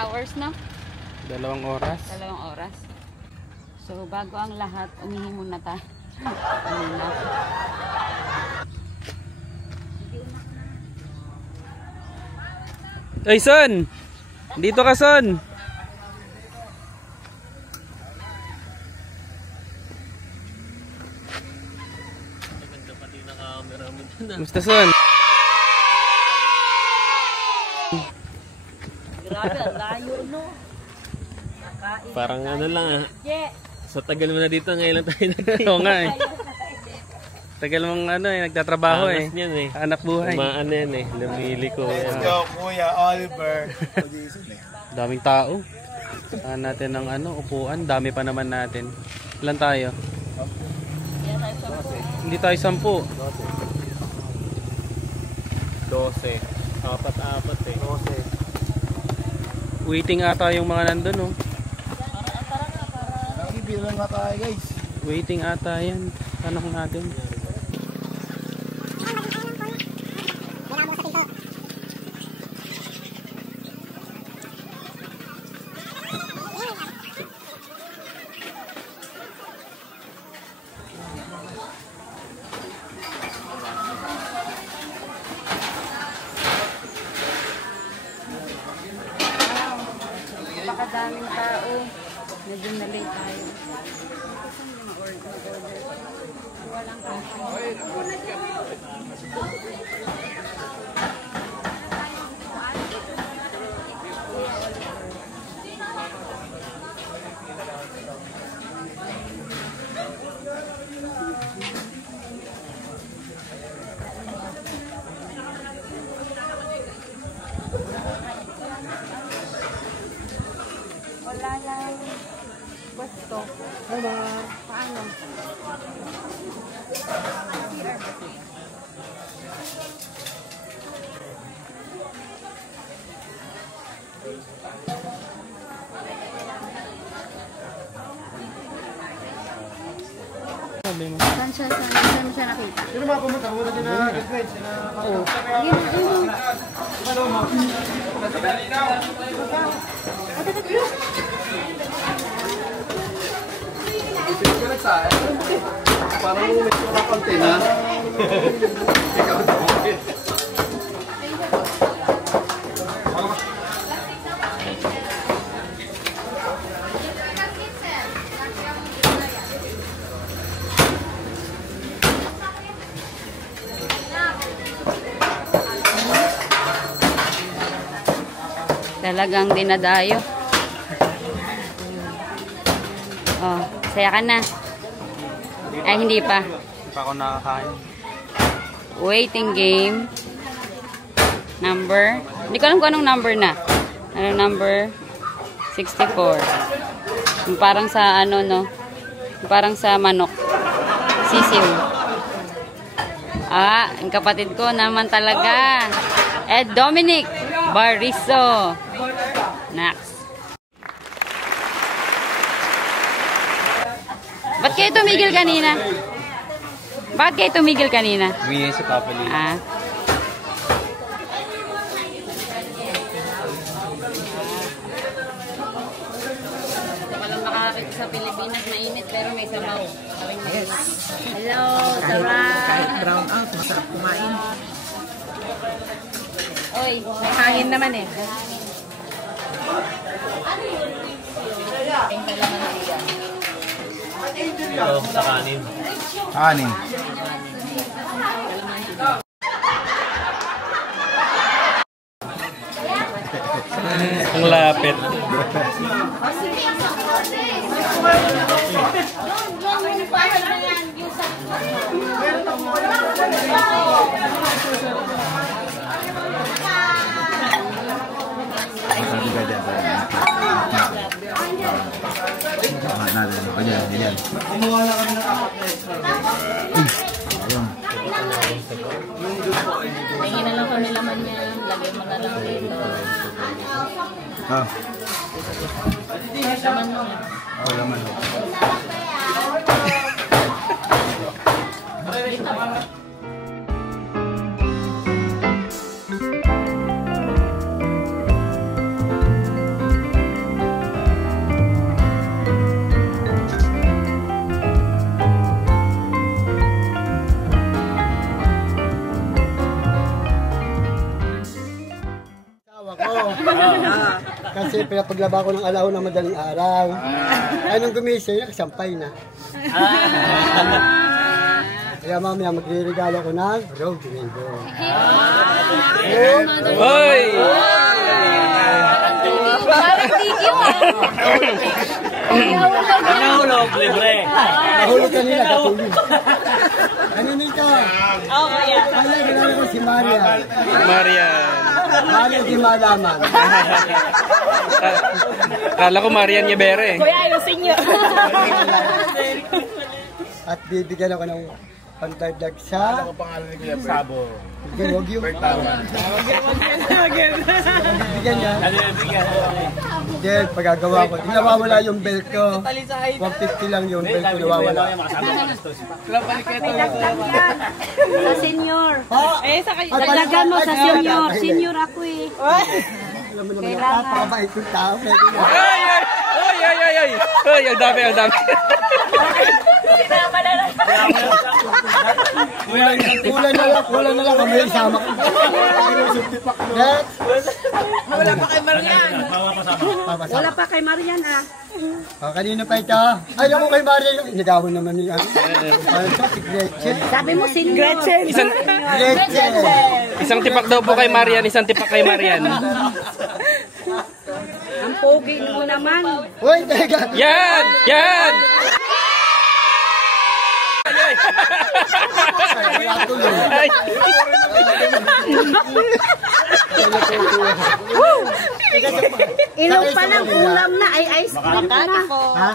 hours, no? 2 oras. 2 oras. So, bago ang lahat, umihi muna tayo. Ay, Son! Dito ka, Son! Musta, Son? Grabe, layo, no? Parang ano lang sa tagal mo na dito, ngayon lang tayo nagkita. Oo nga eh. Tagal mong nagtatrabaho Anas niyan eh. Anak buhay. Kumaan yan eh. Lumili ko. Let's go, Kuya Oliver. Daming tao. Saan natin ng upuan. Dami pa naman natin. Ilan tayo? Hindi tayo 10. 12. Apat eh. 12. Waiting ata yung mga nandun, no? Nakibilang nga tayo, guys. Waiting ata yan. Tanong natin. Napakadaming tao. Medyo na-late tayo. Walang kain. Wala lang pwesto. Paano? Saan mo siya nakita? Sino mga pumunta? Pumunta din na guys. Oo. Parang umit ko na konti na. Ikaw daw. Talagang dinadayo. Oh, saya ka na. Ay, hindi pa. Hindi pa ako nakakain. Waiting game. Number. Hindi ko alam kung anong number na. Ano number? 64. Yung parang sa no? Yung parang sa manok. Sisiw. Ang kapatid ko naman talaga. Ed Dominic Bariso. Next. Ba't kayo tumigil kanina? Bakit kayo tumigil kanina? Uwi sa Papali. Walang makakakita sa Pilipinas, mainit pero may sabaw. Hello, sarap. Kahit brown out, masarap kumain. Oy, May hangin naman eh. Ito, sa kanin. Anin. Ang lapit. Ganyan. Kumuha na kami ng apat na extra. tingin na lang kami laman niya. Lagyan mo na lang dito. Laman mo. Laman mo. Kasi pinapaglaba ko ng alaw na madaling araw. Ay, nung gumising, nakasampay na. Kaya mamaya magre-regalo ko ng road rainbow. Hoy! Nahulog, libre. Nahulog kanina, katulog. Ano nito? Kaya ginala ko si Maria. Marian. Maria di malaman. Kala ko Marian Yebere. Kuya, ayusin nyo. At bibigyan ako ng pantagdag sa... Ano pangalan ni Kuya Sabo? Hindi, huwag yung... Bertawan. Bibigyan niya. Hindi, pagagawa ko. Di nawawala yung belt ko. 150 lang yung belt ko nawawala. Sa senior. Dagdagan mo sa senior. Senior ako eh. Alam mo naman, napakabait yung tao. Ay, ay! Ay, ay, ay, ay! Ay, ang dami, ang dami. Kulang na lang. Kami isama ko. Next. Wala pa kay Marian. Wala pa kay Marian ah. Kanino pa ito? Ay, ako kay Marian. Nagawin naman niya. Ano ito? Si Gretchen. Sabi mo senior. Gretchen. Gretchen. Isang tipak daw po kay Marian, isang tipak kay Marian. Ang pogi mo naman. Uy, teka. Yan! Yan! Ay! Inom pa ng ulam na ay ice cream pa na. Ha?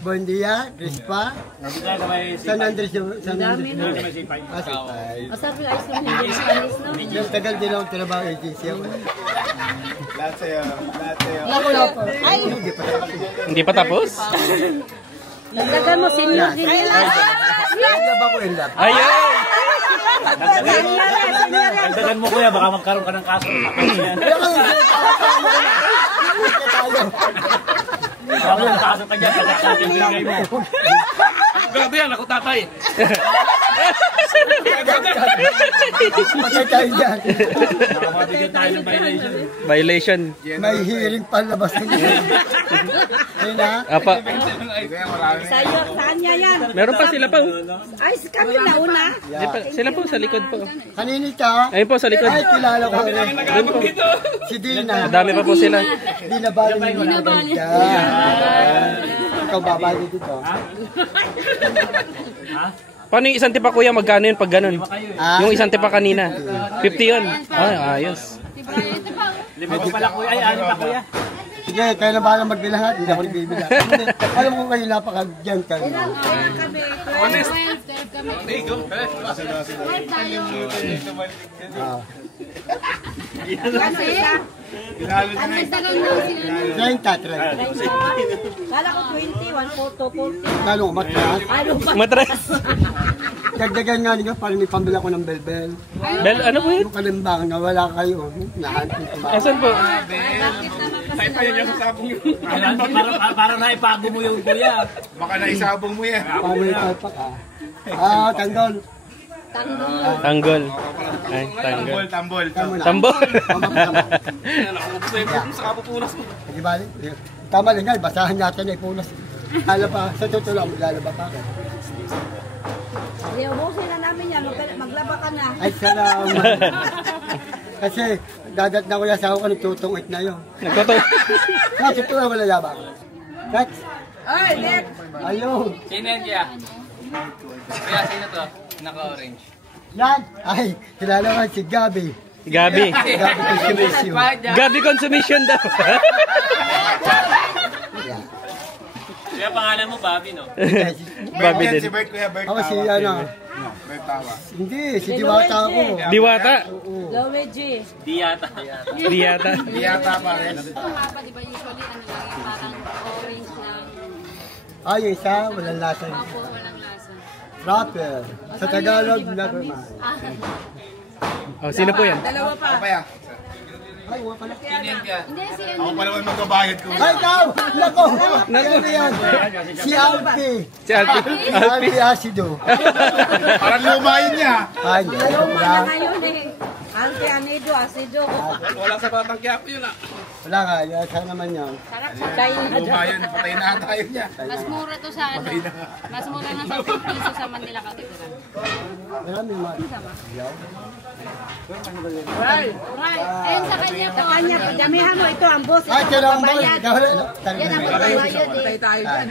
Buendia, Crispa. San Andres yung... San Andres yung... Sipay. Masarap yung ice cream hindi Spanish no? Yung tagal din ako trabaho agency ako. Lahat sa'yo. Lahat sa'yo. Ako na pa. Ay! Hindi pa tapos. Hindi pa tapos? Dagdagan mo senior din nila. Ano ba ko in love? Ay, ay! Dagdagan mo kuya, baka magkaroon ka ng kaso. Baka magkaso ka dyan, pagka sa ating binigay mo. Grabe yan, ako tatay. Patay tayo dyan. Nakapabigyan tayo ng violation. Violation. May hearing palabas ko dyan. Ayun na. Apa. Sa'yo, saan niya yan? Meron pa sila pa. Ay, kami na una. Sila po sa likod po. Kaninita. Ayun po sa likod. Ay, kilala ko. Si Dina. Dami pa po sila. Dina Bali. Dina Bali. Ikaw babali dito. Paano yung isang tipak kuya? Magkano yun pag ganun? Yung isang tipak kanina. 50 yun. Ay, ayos. Lima ko pala kuya, ay ano pa kuya? Sige, kayo na bahala magbilahat. Hindi ako nagbibila. Alam ko kayo napaka-gentle. Honest. Kala ko 20, 140. Lalo umatras. Matras. Dagdagan nga nila para may pambila ko ng bel-bel. Bel, ano po yun? Yung kalimbang na wala kayo. Nahantin ko ba? Asan po? Para naipago mo yung kuya. Baka naisabong mo yan. Paano yung palpak tanggol. Tanggol. Ay, tanggol. Tambol. Tambol. Sige bali. Tama lang nga, basahan natin ay punas. Hala pa, sa totoo lang, maglalaba pa ako. Ubusin na namin yan, maglaba ka na. Ay, salamat. Kasi, dadat na ko yung asawa ko, nagtutungit na yun. Nagtotoo. Totoo lang, wala laba. Next. Ay, next. Ayun. Sino yan kaya? Kaya sino to? Naka-orange. Yan. Ay, kilala ko si Gabi. Gabi. Gabi Consumption. Gabi consumption daw. Kaya pangalan mo, Bobby, no? Babi din. Si Bert, Kuya Bert. Ako si ano. Bert Tawa. Hindi, si Diwata ako. Diwata. Lowe G. Di yata. Di yata. Di yata pa rin. Ito nga pa, di ba usually ano lang yung parang orange lang. Ay, yung isa, walang lasa. Opo, walang lasa. Rapper. Sa Tagalog, never mind. Oh, sino po yan? Dalawa pa. Apa yan? Ay, wala pala. Sino yan kaya? Hindi, si Ako pa naman magbabayad ko. Ay, ikaw! Nako! Ano yan? Si Alpi. Si Alpi. Si Alpi Asido. Parang lumayin niya. Ay, Dalawa na ngayon eh. Alpe, anido, asido. Wala sa Batang Quiapo yun ah. Wala nga, yan, saan naman yan? Lumayan, patay na tayo niya. Mas mura to sa ano. Mas mura na sa 10 piso sa Manila Katiguran. Marami mga. Right. Ayun sa kanya po. Sa kanya po. Damihan mo ito ang boss. Ay, kailangan ba? Yan ang magbayad eh. Tayo dyan.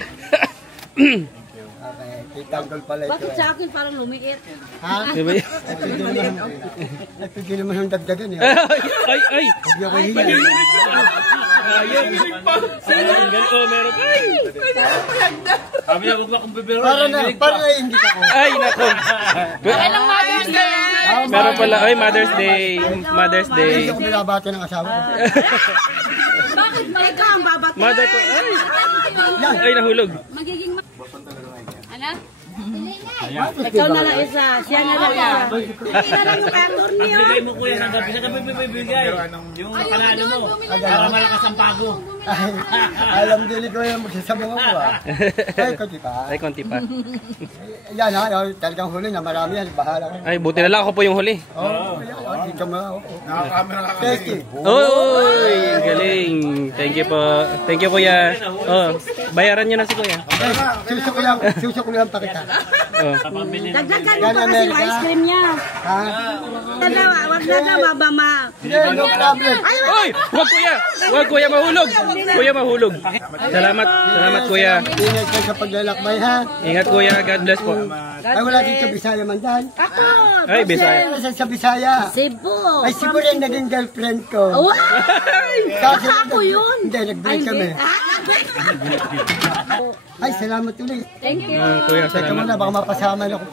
Okay, titanggol pala ito. Bakit sa akin parang lumiit? Ha? Di ba yun? Pwede naman yung dagdagan eh. Ay! Hindi ako hihingi. Ayun! Oh, meron pa! Sabi niya, huwag akong bibiro. Para na hindi ako. Ay, nako! Kailang Mother's Day. Meron pala, ay, Mother's Day! Mother's Day! Hindi ako binabati ng asawa ko. Bakit ba ikaw ang babat? Mother ko, ay! Ay, nahulog! Magiging ano? Ikaw na lang isa. Siya na lang isa. Hindi na lang yung katurni oh. Bigay mo kuya ng gabi. Sa gabi bibigay. Yung panalo mo. Para malakas ang pago. Alam din ko yung magsasabong ako ah. Ay, konti pa. Ay, konti pa. Yan ha, talagang huli na marami yan. Bahala ko. Ay, buti na lang ako po yung huli. Dito mo ako. Nakakamera ka Testy. Oy! Galing! Thank you po. Thank you, kuya. Oh, bayaran niyo na si kuya. Suso ko lang pakita. Oh. Dagdagan mo pa kasi yung ice cream niya. Ha? Wag na ka, babama. No problem. Oy! Wag kuya! Wag kuya mahulog! Kuya mahulog. Salamat. Salamat kuya. Ingat ka sa paglalakbay ha. Ingat kuya. God bless po. Ay wala dito Bisaya man dyan. Ako! Ay, Bisaya. Saan sa Bisaya? Cebu! Ay siguro yung naging girlfriend ko. Wow! Kasi Ako yun! Hindi, nag-break kami. Ay, salamat ulit. Thank you! Kuya, Teka salamat. muna, baka mapasama na ako.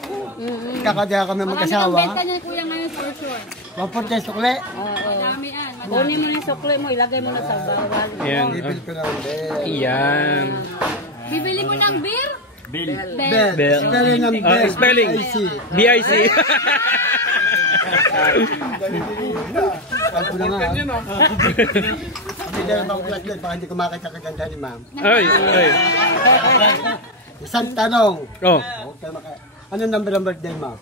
Kakadya kami mag-asawa. Benta niya kuya ngayon for sure. Mapunta sa sukli. Damian. Kunin mo na yung sukli mo, ilagay mo na sa bawal. Yan. Bibil ko lang din. Yan. Bibili mo ng beer? Bill. Bell. Bell. Spelling ng Bell. Spelling. IC. BIC. Kalpo na nga. Hindi na naman flashlight, baka hindi ko makita kaganda ni ma'am. Ay, ay. Isang tanong. Oh. Ano number ng birthday mo?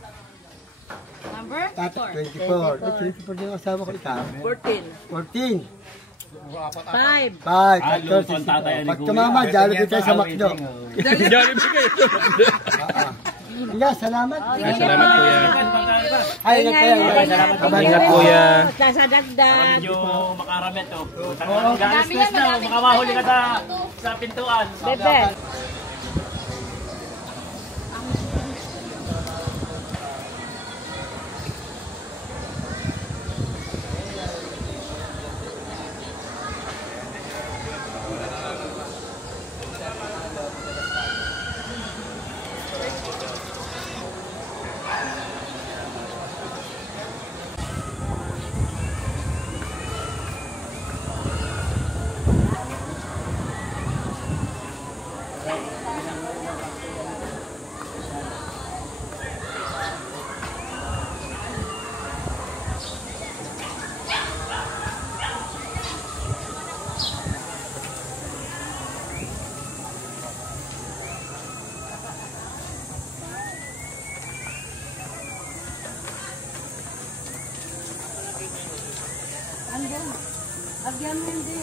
Number? 24. 24 din ang asawa ko ikaw. 14. 5. 5. 14. Pag tumama, Jollibee tayo sa McDo. Jollibee kayo. Higa, salamat. Ay, salamat kuya. Ay, ingat kayo. Ingat kuya. Sa dagdag. Medyo makarami to. Galis na. Makamahuli ka sa pintuan. Bebe. Agyan mo hindi.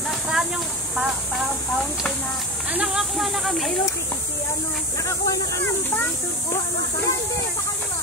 Nasaan yung fountain na? Nakakuha na kami. Ay, si ano? Nakakuha na kami. Dito, kuha na kami.